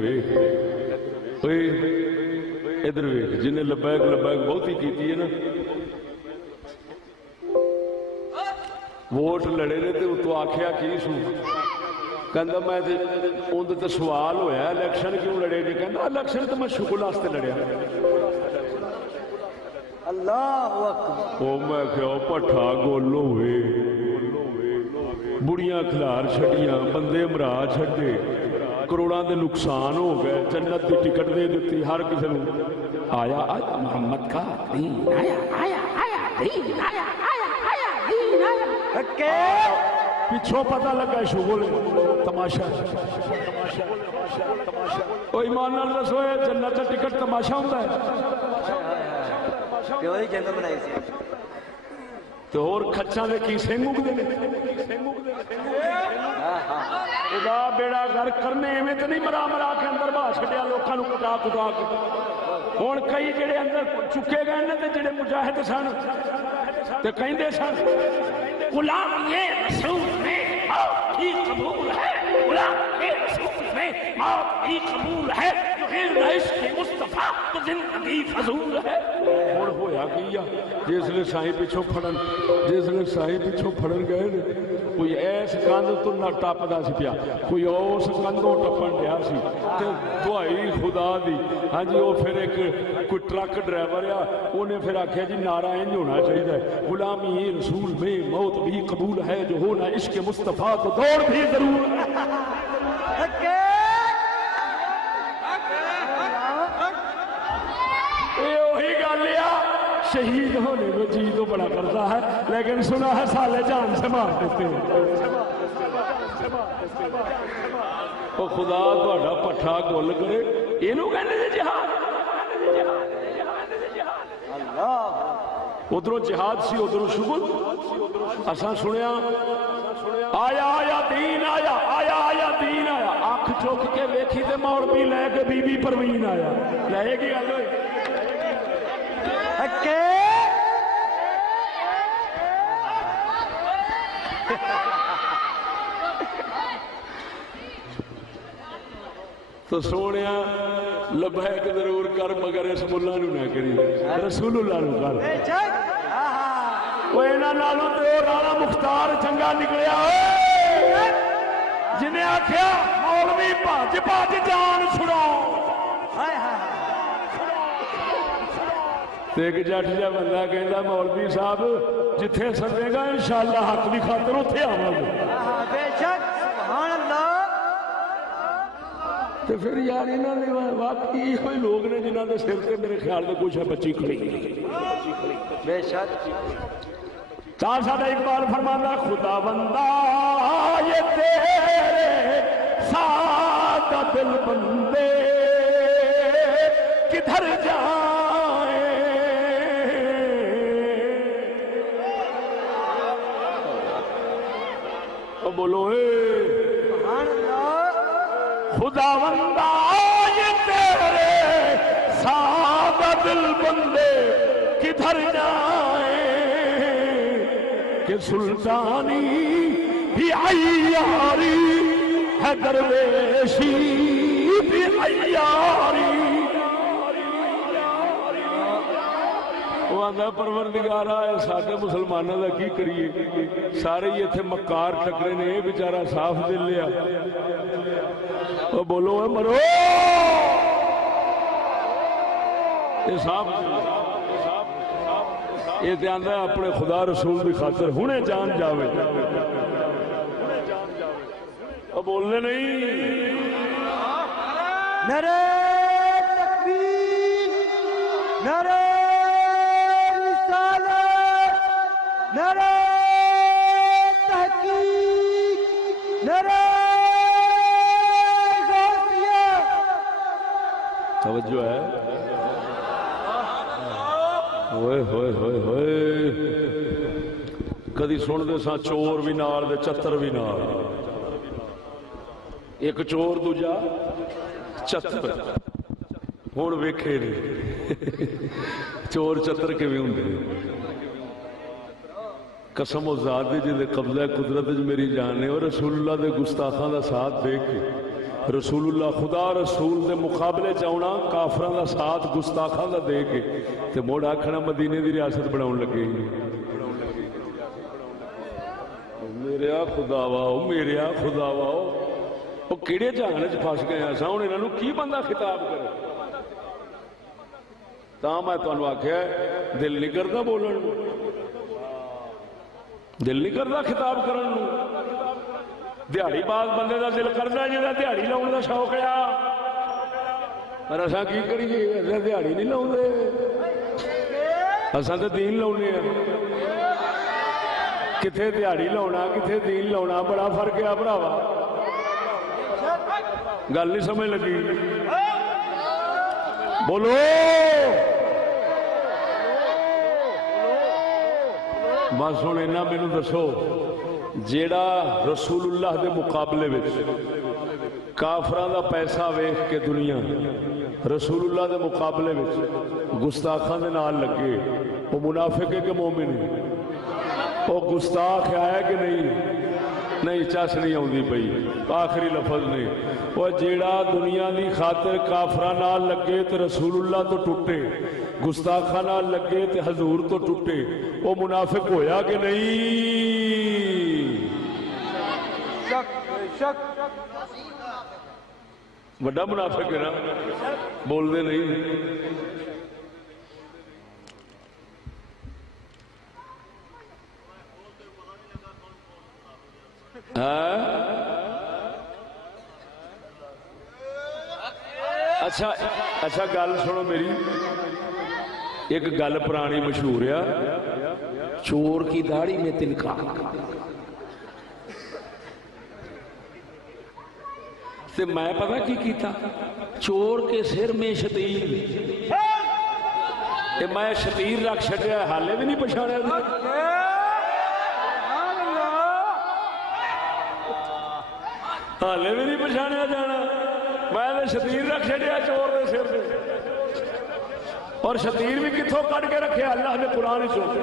वेख जिन्हें लबैक लबैक बहुती की है ना वोट लड़े ने तो उतो आखिया की सू कहता मैं उन्हें तो सवाल होया इलेक्शन क्यों लड़े जी कहता इलेक्शन तो मैं शुगल वास्ते लड़िया अल्लाह अकबर ओ मैं क्या भट्ठा गोल होवे बुढ़ियां खिलार छड़ियां बंदे मरा छड़े करोड़ों के नुकसान हो गए जन्नत की टिकट दे दी हर किसी को आया मोहम्मद का दीन आया आया आया दीन आया आया आया दीन आया पिछों पता लगा शुगल तमाशा कोई ईमान नाल दसो जन्नत का टिकट तमाशा होता है तो होर खच्चां दे की सिंह उगदे ने खुदा बेड़ा घर करने इवें तो नहीं मरा मरा के अंदर बहा छड्या लोकां नूं कुटा कुटा के हुण कई जेड़े अंदर चुके गए ने ते जेड़े मुजाहिद सन ते कहिंदे सन गुलाम ये रसूल में मौत ही कबूल है गुलाम ये रसूल में मौत ही कबूल है जो इश्क़ मुस्तफा तो जिंदगी फजूल है हुण होया की आ जिसले साईं पिछों फड़न जिसले साईं पिछों फड़न गए ने कोई ऐस कंध तो ना टपदा सी पिया कोई उस कंधों टप्पन दिया सी ते दुआई खुदा दी हाँ जी वो फिर एक कोई ट्रक ड्राइवर आ उन्हें फिर आख्या जी नारा इंज होना चाहिए गुलामी रसूल में मौत भी कबूल है जो होना इश्क मुस्तफा तो दौड़ भी जरूर है शहीद होने को जी तो बड़ा करता है लेकिन सुना है साले जान से मार देते हैं वो खुदा थोड़ा पट्ठा गोल करे इनू कहने जिहाद उधरों जिहाद सी उधरों शुगल असा सुनिया आया आया दीन आया आया आया दीन आया अख चुक के वेखी ते मौलवी लैके बीबी परवीन आया लएगी गल तो सोने लबैक जरूर कर मगर इस मुल्ला नू ना करी रसूलुल्लाह नू कर इन्हां नालों ते राणा मुख्तार चंगा निकलिया जिन्हें आख्या मौलवी भज भज जान छुड़ाओ एक जट जा बंदा कहता मौलवी साहब जिथे सदेगा इंशाअल्लाह हक की खातर उत्थे आवांगे تو پھر یار انہوں نے واقعی یہ لوگ نے جنہوں نے سر سے میرے خیال میں کچھ بچی کھڑی بے شک چار سادہ اقبال فرمانا خدا بندہ یہ تیرے سادہ دل بندے کدھر جائیں بولو خدا بندہ یہ تیرے سادہ دل بندے کدھر جائیں کہ سلطانی بھی عیاری ہے درویشی بھی عیاری وہ آدھا پروردگارا ہے سارے مسلمانوں کا کی کریے سارے ہی اتنے مکار ٹکرے نے یہ بیچارہ صاف دل لیا وہ بولو اے مرو یہ صاف یہ دھیان ہے اپنے خدا رسول کی خاطر ہنے جان جاوے وہ بولنے نہیں نعرہ تکبیر نعرہ رسالت نعرہ تحقیق نعرہ غوثیہ توجہ ہے ہوئے ہوئے ہوئے ہوئے کدی سن دے سا چور بھی نال دے چتر بھی نال ایک چور دوجا چتر ہوں ویکھے نہیں چور چتر کے بھی ہوں قسم و ذات دی جے قبضہ قدرت میری جان نے اور رسول اللہ دے گستاخاں دا ساتھ دیکھ کے رسول اللہ خدا رسول دے مقابلے چاہنا کافران دا ساتھ گستاخان دا دے کے تے موڑ آکھنا مدینے دی ریاست بڑھاؤں لگے میرے آ خدا واؤ میرے آ خدا واؤ وہ کیڑے جہانے چ پھس گئے ہیں ساؤں انہوں کی بندہ خطاب کرے تاں میں تانوں آکھیا دل نہیں کردا بولن دل نہیں کردا خطاب کرن دیہڑی باز بندے دا دل کردا جہاں دیہڑی لاؤن دا شوق ہے پر اساں کی کریے اساں دیہڑی نہیں لاؤندے اساں تے دین لاؤنے ہیں کتھے دیہڑی لاؤنا کتھے دین لاؤنا بڑا فرق ہے بھراوا گل نہیں سمجھ لگی بولو بس ہن اینا مینوں دسو جیڑا رسول اللہ دے مقابلے وچ کافران دا پیسہ ویکھ کے دنیا رسول اللہ دے مقابلے وچ گستاخاں دے نال لگے وہ منافق ہے کہ مومن ہے وہ گستاخ آیا کہ نہیں چس نہیں آؤندی پئی آخری لفظ نہیں وہ جیڑا دنیا دی خاطر کافراں نال لگے تے رسول اللہ تو ٹوٹے گستاخاں نال لگے تے حضور تو ٹوٹے وہ منافق ہویا کہ نہیں بڑا منافق ہے نا بول دے نہیں اچھا گل سنو میری ایک گل پرانی مشہور ہے چور کی داڑھی میں تنکا تے میں پتہ کی کیتا چور کے سر میں شتیر میں شتیر رکھ چھڑیا حالے بھی نہیں پچھاڑیا حالے بھی نہیں پچھاڑیا جانا میں شتیر رکھ چھڑیا چور دے سر سے اور شتیر بھی کتھوں کٹ کے رکھے اللہ نے قرآن چوکے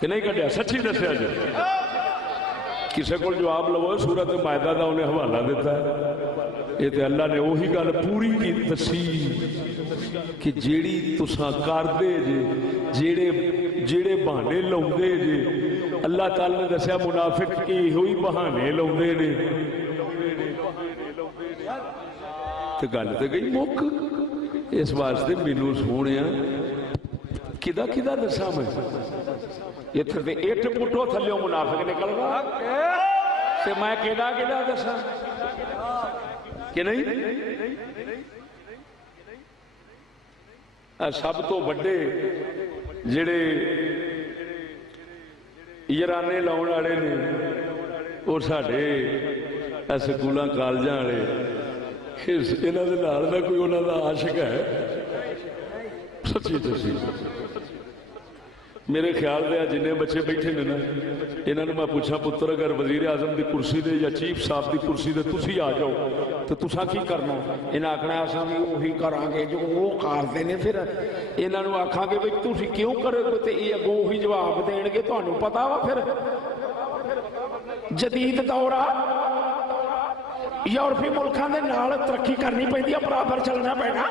کہ نہیں کٹیا سچی دسیا جی کسی کو جواب لو سورت مائدہ دا انہیں حوالہ دیتا ہے یہ تے اللہ نے وہی گل پوری کی دسی کہ جیڑی تساں کر دے جیڑے بہانے لاؤندے جے اللہ تعالی نے دسیا منافق کی ہوئی بہانے لاؤندے نے تے گل تے گئی مک اس واسطے مینوں سونیا کدا دساں میں اتنے اٹھ پٹھو تھلیوں منافق نکلنا تے میں کہنا دساں کہ نہیں؟ سب تو بڑے جڑے یارانے لاؤن والے نے وہ ساڈے سکولاں کالجاں والے، انہاں دے نال دا کوئی انہاں دا عاشق ہے؟ سچی دسی میرے خیال دے جن بچے بیٹھے نے نا انہوں نے میں پوچھا پتر اگر وزیر اعظم دی کرسی دے یا چیف صاحب دی کرسی دے تسی آ جاؤ تو تساں کی کرنا؟ انہاں آکھنا اساں بھی وہی کراں گے جو وہ کردے نے، پھر انہاں نوں آکھاں گے بھئی تسی کیوں کرو گے تے یہ اگوں وہی جواب دین گے، تانوں پتہ وا پھر جدید دور آ یورپی ملکاں دے نال ترقی کرنی پیندی ہے، برابر چلنا پینا،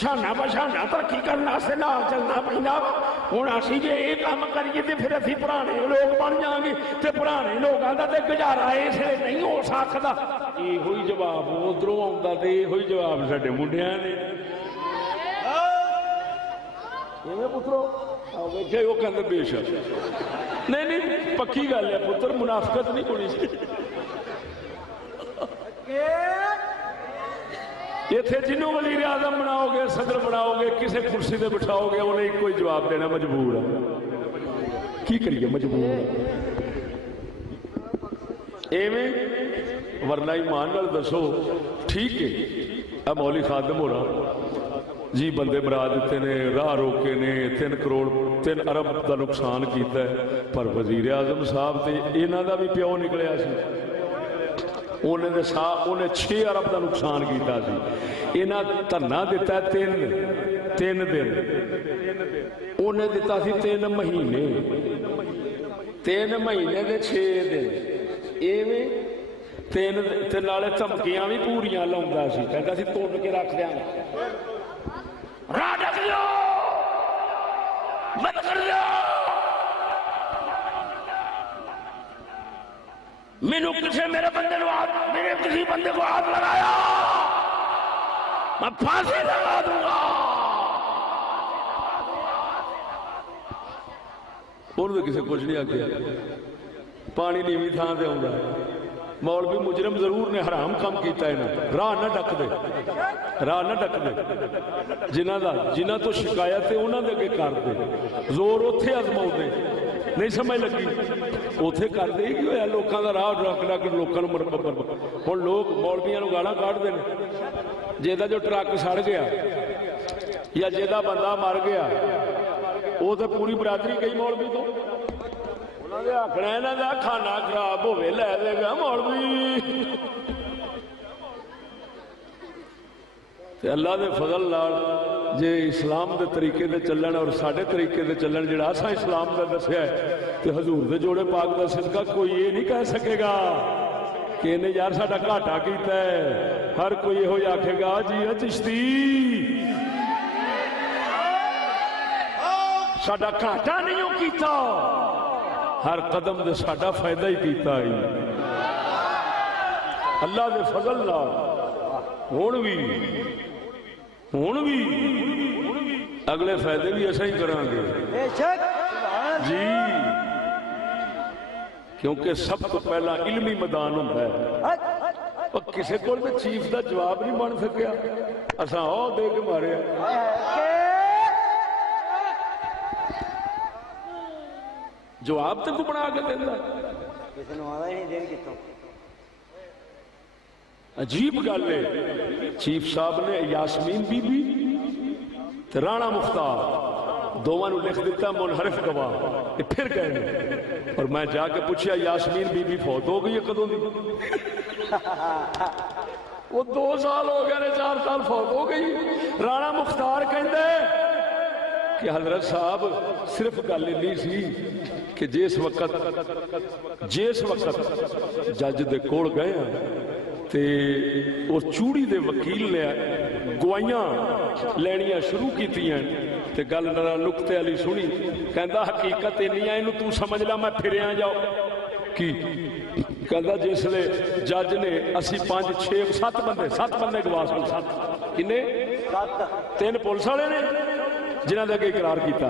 شانہ بشانہ ترقی کرنے واسطے نال چلنا پیندا وا۔ ہن اسی جے یہ کام کریے تے پھر اسی پرانے لوگ بن جاں گے تے پرانے لوگاں دا تے گزارا اس لیے نہیں ہو سکدا۔ ایہو ہی جواب ادھروں آوندا تے ایہو ہی جواب ساڈے منڈیاں نے۔ ایویں پترو ویکھے وہ کہندے بے شک نہیں نہیں پکی گل ہے پتر، منافقت نہیں ہونی چاہیے۔ اتنے جنوں وزیر اعظم بناؤ گے، صدر بناؤ گے، کسی کرسی تے بٹھاؤ گے، انہیں ایک کوئی جواب دینا مجبور ہے۔ کی کریے مجبور ہے ایویں، ورنہ ایمان نال دسو ٹھیک ہے مولی خادم ہو رہا جی بندے مرا دیتے نے، راہ روکے نے، 3 ارب کا نقصان کیتا ہے، پر وزیر اعظم صاحب تے انہاں دا بھی پیو نکلیا سی، انہیں 6 ارب کا نقصان کیتا سی، انہاں دھرنا دیتا ہے 3 دن، انہیں دیتا سی 3 مہینے، 3 مہینے دے 6 دن، ایویں 3 نالے دھمکیاں بھی پوریاں لاؤندا سی، کہندا سی تون کے رکھ دیاں راہ ڈک دیو بند کر دیو، میرے کسی بندے کو ہاتھ لگایا میں پھانسی لگا دوں گا۔ اور تو کسی کچھ نہیں آگیا، پانی نیویں تھان سے آؤں گا، مولوی مجرم ضرور نے حرام کام کیتا ہے نا، راہ نہ ڈک دے، راہ نہ ڈک دے، جنہ تو شکایت ہے انہوں نے اگے کر دے، زور اوتھے آزماؤ دے، نہیں سمجھ لگی اوتھے کر دے کی ہویا، لوکاں دا راہ ڈک ڈک لوکاں نوں ہن لوگ مولویاں نوں گالاں کڈ دے، جیدا جو ٹرک سڑ گیا یا جیدا بندہ مر گیا وہ تو پوری برادری گئی مولوی تو، انہوں نے آخنا یہاں کا کھانا خراب ہوئے لے دے گا مولوی۔ اللہ دے فضل نال جے اسلام دے طریقے دے چلن اور ساڈے طریقے دے چلن جڑا اساں اسلام دا دسیا ہے تے حضور دے جوڑے پاک دا صدقہ کوئی یہ نہیں کہہ سکے گا کہ انہیں یار ساڈا گھاٹا کیتا ہے، ہر کوئی یہ آکھے گا جی چشتی ساڈا گھاٹا نہیں کیتا، ہر قدم دے ساڈا فائدہ ہی کیتا ہے۔ اللہ دے فضل نال ہون بھی اگلے فائدے بھی ایسا ہی کریں گے جی، کیونکہ سب تو پہلا علمی میدان ہوتا ہے، اور کسی کو چیف دا جواب نہیں بن سکیا، اساں او دے کے مارے جواب تے کو بنا کے دینا، عجیب گل ہے۔ چیف صاحب نے یاسمین بی بی تے رانا مختار دونوں نے لکھ دیتا منحرف گواہ، یہ پھر گئے ہیں، اور میں جا کے پوچھا یاسمین بی بی فوت ہو گئی ہے کدوں دی؟ وہ 2 سال ہو گئے نے، 4 سال فوت ہو گئی۔ رانا مختار کہندے کہ حضرت صاحب صرف گل نہیں سی کہ جس وقت جج دے کوڑ گئے ہیں تے اور چوڑی دے وکیل نے گوائیاں لینیاں شروع کیتیاں تے گل نقطے والی سنی، کہندا حقیقت نہیں ہے اینو تو سمجھ لا میں پھریاں جاؤ کی، کہندا جس لے جج نے اسی 5 6 7 بندے گواہ سن، 7 کنے 3 پولیس والے نے جنہاں دے اگے اقرار کیتا،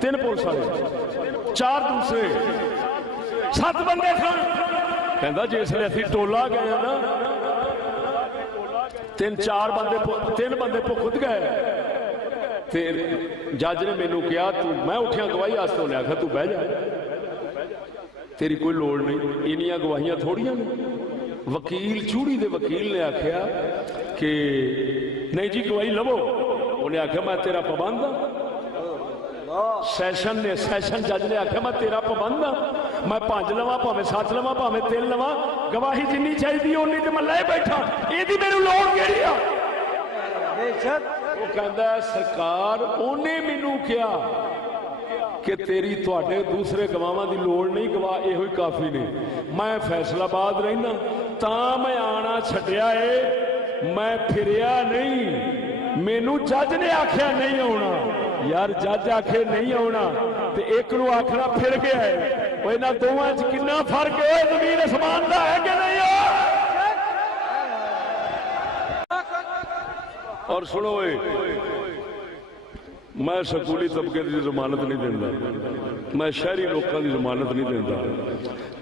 3 پولیس والے 4 دوسرے 7 بندے سن، कहता जिसले असीं टोला गए ना 3 बंदे भुखत गए ते जज ने मैनू कहा तू मैं उठिया गवाही वास्ते उन्हें आखिया तू बह जा तेरी कोई लोड़ नहीं इनिया गवाहियां थोड़ियां ने वकील चूड़ी दे वकील ने आखिया कि नहीं जी गवाही लवो उन्हें आखिया मैं तेरा पाबंद हाँ सैशन जज ने आखिया मैं तेरा पाबंद हाँ मैं 5 लवां भावें 7 लवां भावें 3 लवां गवाही जिन्नी चाहिए उन्नी तो मैं ले बैठा यदि मेनू लोड़ केड़ी आ वो कहता है सरकार उन्हें मैनू क्या कि तेरी तुहाडे दूसरे गवाहां की लोड़ नहीं गवाह इहो ही काफी ने मैं फैसलाबाद रहना ता मैं आना छड्या है मैं फिरिया नहीं मैनू जज ने आख्या नहीं आना यार जज आखे नहीं आना ते एक नू आखना फिर गया है इन्हां दोवां च कितना फर्क है जमीन आसमान दा है कि नहीं है और सुनो मैं स्कूली तबके की जमानत नहीं देता मैं शहरी लोगों की जमानत नहीं देता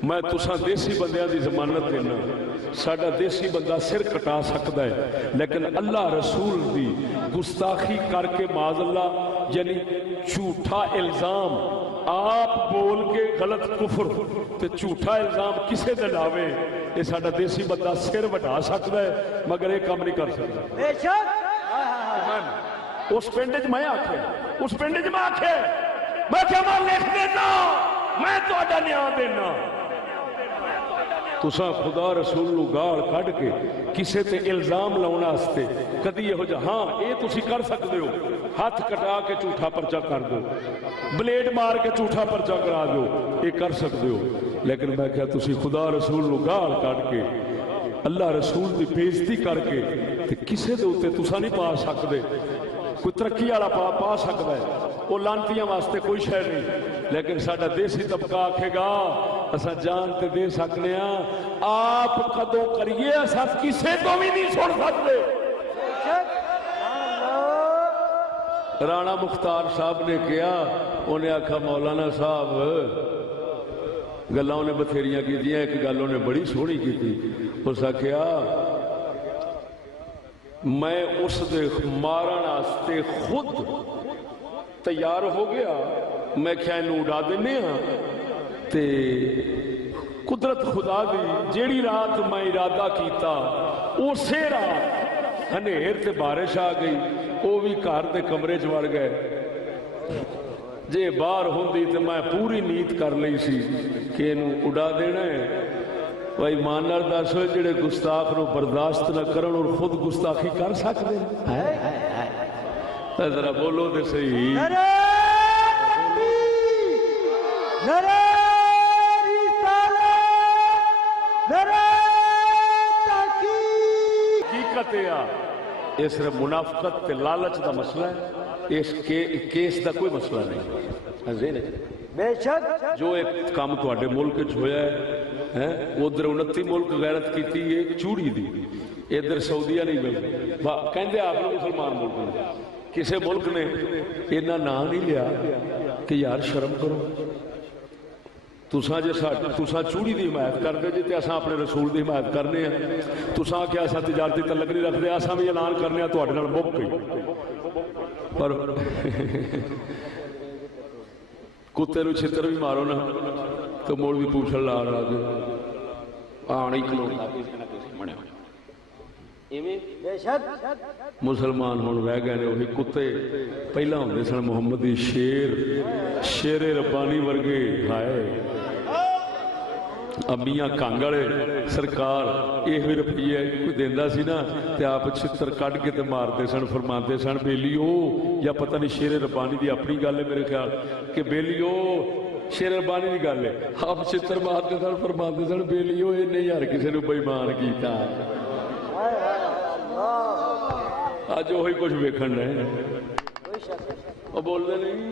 मैं तुसा देसी बंदियां की जमानत देना साडा देसी बंदा सिर कटा सकता है लेकिन अल्लाह रसूल की गुस्ताखी करके माज़अल्लाह यानी झूठा इल्जाम आप बोल के गलत कुफर ते झूठा इल्जाम किसे दे लावे ये साडा देसी बंदा सिर वटा सकता है मगर ये काम नहीं कर सकता उस पिंड च मैं आख्या उस पिंड च मैं आख्या मैं लिख देना मैं तुहाडा न्याय देना तुसा खुदा रसूल नूं गाल कढ के किसे ते इल्जाम लाउण वास्ते कदी इहो जिहा हाँ ये तुसी कर सकते हो हाथ कटा के झूठा पर्चा कर दो ब्लेड मार के झूठा पर्चा करा दो ये कर सकते हो लेकिन मैं क्या तुसी खुदा रसूल नूं गाल कढ के अल्लाह रसूल की बेइज्जती करके ते किसे दे उत्ते तुसा नहीं पा सकते कोई तरक्की वाला पा सकता है वो लानतियां वास्ते कोई शय नहीं लेकिन साडा देसी तबका आखेगा असा जान ते दे सकने आप कदों करिए असा किसे तो भी नहीं सुन सकते राणा मुख्तार साहब ने कहा उन्हें आखा मौलाना साहब गल्लां उन्हें बथेरियां की एक गल उन्हें बड़ी सोहनी की उस आख्या मैं उस दे मारन वास्ते खुद तैयार हो गया मैं क्या इनू उड़ा देने ते कुदरत खुदा दी जेड़ी रात मैं इरादा किया उसे रात हनेर ते बारिश आ गई वो भी घर के कमरे च वड़ गए जे बाहर होंदी तो मैं पूरी नीयत कर ली सी कि इनू उड़ा देना है भाई मान नाल दस जेड़े गुस्ताख नूं बर्दाश्त न करन और खुद गुस्ताखी कर सकते हैं जरा बोलो तो सही हकीकत ये सिर्फ मुनाफकत ते लालच का मसला है इस केस का कोई मसला नहीं बेशक जो एक काम तुहाडे मुल्क च होया है उधर 29 मुल्क गैरत की चूड़ी दी इधर सऊदीया नहीं मिलती कहते आप मुसलमान मुल्क ने किसी मुल्क ने इन्ना ना नहीं लिया कि यार शर्म करो तुसा जे तुसा चूड़ी की हिमायत करते जी तो असा अपने रसूल की हिमायत करने तुसा क्या असा तजारती तलक नहीं रखते असा भी ऐलान करने तुहाडे नाल मुक गई पर कुत्ते नूं छितर भी मारो ना तो मुड़ भी पूछण ला रहा आनी मुसलमान हुण रह गए ने वही कुत्ते पहला होंदे सन मुहम्मदी शेरे रब्बानी वर्गे हाय अम्मियां कांगड़े सरकार यह रुपये कोई देंदा सी ना ते आप छित्र कढ़ के ते मारते सन फरमाते सन बेलियो या पता नहीं शेरे रब्बानी की अपनी गल है मेरे ख्याल कि बेलियो शेर रब्बानी की गल है आप छित्र मारते सन फरमाते सन बेलियो इन्हें यार किसी ने बेईमान किया अज उ कुछ वेखण रहे बोलते नहीं